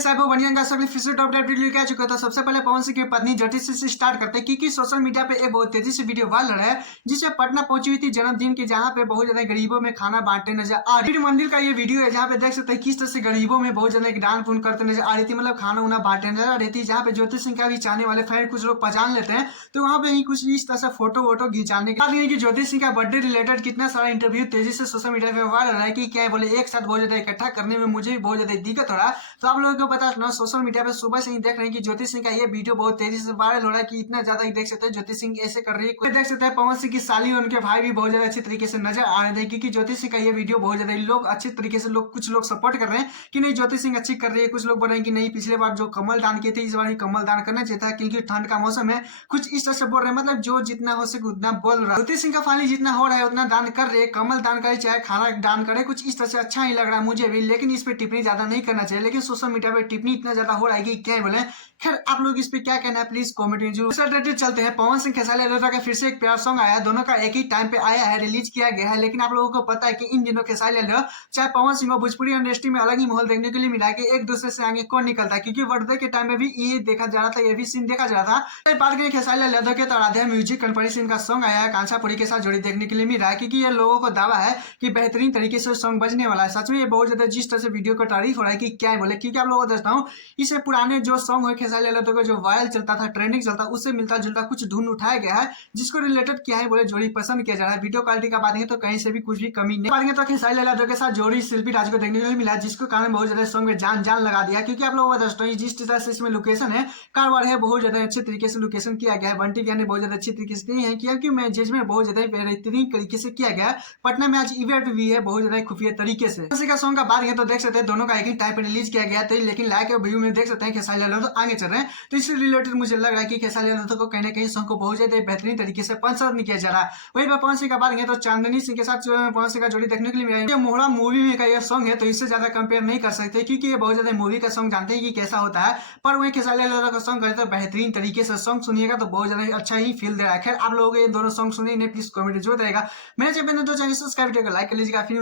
कैसा है वो बढ़िया का सभी फिर से टॉप अपडेट लेके आ चुका था। सबसे पहले पवन सिंह की पत्नी ज्योति सिंह से स्टार्ट करते हैं क्योंकि सोशल मीडिया पे एक बहुत तेजी से वीडियो वायरल है जिसमें पटना पहुंची हुई थी जन्मदिन की, जहां पे बहुत ज्यादा गरीबों में खाना बांटते नजर आ रही। मंदिर का ये वीडियो है जहाँ पे देख सकते हैं किस तरह से गरीबों में बहुत ज्यादा दान पुण्य करते नजर आ रही थी, मतलब खाना उना बांटते नजर आ रही थी। जहाँ पे ज्योति सिंह का भी चाहने वाले फैन कुछ लोग पहचान लेते हैं, तो वहाँ पे ही कुछ इस तरह से फोटो वोटो खिंचाने के बाद ज्योति सिंह का बर्थडे रिलेटेड कितना सारा इंटरव्यू तेजी से सोशल मीडिया पे वायरल है कि क्या बोले एक साथ बहुत ज्यादा इकट्ठा करने में मुझे भी बहुत ज्यादा दिक्कत हो रहा है। तो आप लोगों को पता ना सोशल मीडिया पे सुबह से ही देख रहे हैं कि ज्योति सिंह का ये वीडियो बहुत तेजी से वायरल हो रहा है कि इतना ज्यादा देख सकते हैं ज्योति सिंह ऐसे कर रही है। देख सकते हैं पवन सिंह की साली और उनके भाई भी बहुत ज्यादा अच्छी तरीके से नजर आ रहे थे क्योंकि ज्योति सिंह का ये वीडियो बहुत ज्यादा लोग अच्छे तरीके से कुछ लोग सपोर्ट कर रहे हैं कि नहीं ज्योति सिंह अच्छी कर रही है, कुछ लोग बोल रहे हैं कि नहीं पिछले बार जो कमल दान किए थे इस बार कमल दान करना चाहिए था क्योंकि ठंड का मौसम है, कुछ इस तरह से बोल रहे हैं। मतलब जो जितना हो सके उतना बोल रहा है। ज्योति सिंह का फाइनली जितना हो रहा है उतना दान कर रहे, कमल दान करे चाहे खाना दान करे, कुछ इस तरह से अच्छा ही लग रहा है मुझे भी, लेकिन इस पर टिप्पणी ज्यादा नहीं करना चाहिए। लेकिन सोशल मीडिया पे टिप्पणी इतना ज्यादा हो रहा है कि क्या बोले। खैर आप लोग इस पे क्या कहना है प्लीज कॉमेंट में जरूर। चलते हैं पवन सिंह खेसारी लाल का फिर से एक प्यार सॉन्ग आया, दोनों का एक ही टाइम पे आया है, रिलीज किया गया है। लेकिन आप लोगों को पता है कि इन दिनों खेसारी लाल चाहे पवन सिंह भोजपुरी इंडस्ट्री में अलग ही माहौल देखने के लिए मिला कि एक दूसरे से आगे कौन निकलता है, क्योंकि बर्थडे के टाइम में भी ये देखा जा रहा था, ये भी सीन देखा जा रहा था। बात करें खेसारी लाल यादव के तो आराध्या म्यूजिक कंपनी से इनका सॉन्ग आया है, कांसापुरी के साथ जोड़ी देखने के लिए मिल रहा है क्योंकि ये लोगों को दावा है कि बेहतरीन तरीके से सॉन्ग बजने वाला है। सच में ये बहुत ज्यादा जिस तरह से वीडियो का तारीफ हो रहा है कि क्या बोले, क्योंकि आप लोगों को बताता हूँ इसे पुराने जो सॉन्ग है खेसारी लाल यादव का जो वायरल चलता था, ट्रेंडिंग चलता, उससे मिलता जुलता कुछ धुन उठाया गया है जिसको रिलेटेड किया है बोले जोड़ी पसंद किया जा रहा है। वीडियो क्वालिटी का बात है तो कहीं से भी कुछ भी कमी नहीं। बात तो खेसारी लाल यादव के साथ जोड़ी शिल्पी राज को देखने को मिला जिसको कारण बहुत ज्यादा सॉन्ग में जान लगा दिया, क्योंकि आप लोगों को बताता हूँ जिस तरह से इसमें लोकेशन है कारवार है, बहुत ज्यादा अच्छे तरीके से लोकेशन किया गया है। बंटी ने बहुत ज्यादा अच्छी तरीके से है किया कि मैनेजमेंट बहुत ज्यादा बेहतरीन तरीके से किया गया है। पटना में आज इवेंट भी है बहुत ज्यादा खुफिया तरीके से। का सॉन्ग का बात है तो देख सकते हैं दोनों का एक ही टाइम पे रिलीज किया गया था, लेकिन लाइक और व्यू में देख सकते हैं खेसारी लाल यादव आगे चल रहे हैं। तो इससे रिलेटेड मुझे लग रहा है कि खेसारी लाल यादव को कहीं ना कहीं सॉन्ग को बहुत ज्यादा बेहतरीन तरीके से पसंद किया जा रहा है। वही पवन सिंह का बात है तो चांदनी सिंह के साथ पवन सिंह का जोड़ी देखने के लिए मिला। मोहरा मूवी में का यह सॉन्ग है तो इससे ज्यादा कंपेयर नहीं कर सकते क्योंकि ये बहुत ज्यादा मूवी का सॉन्ग जानते हैं कि कैसा होता है, पर वही खेसारी लाल यादव का सॉन्ग करे तो बेहतरीन तरीके से सॉन्ग सुनिएगा तो बहुत ज्यादा अच्छा ही फील दे रहा है। खैर आप लोगों को ये दोनों सॉन्ग सुनिए प्लीज कमेंट जो देगा। मेरे चैनल तो चैनल सब्सक्राइब वीडियो को लाइक कर लीजिएगा। फिर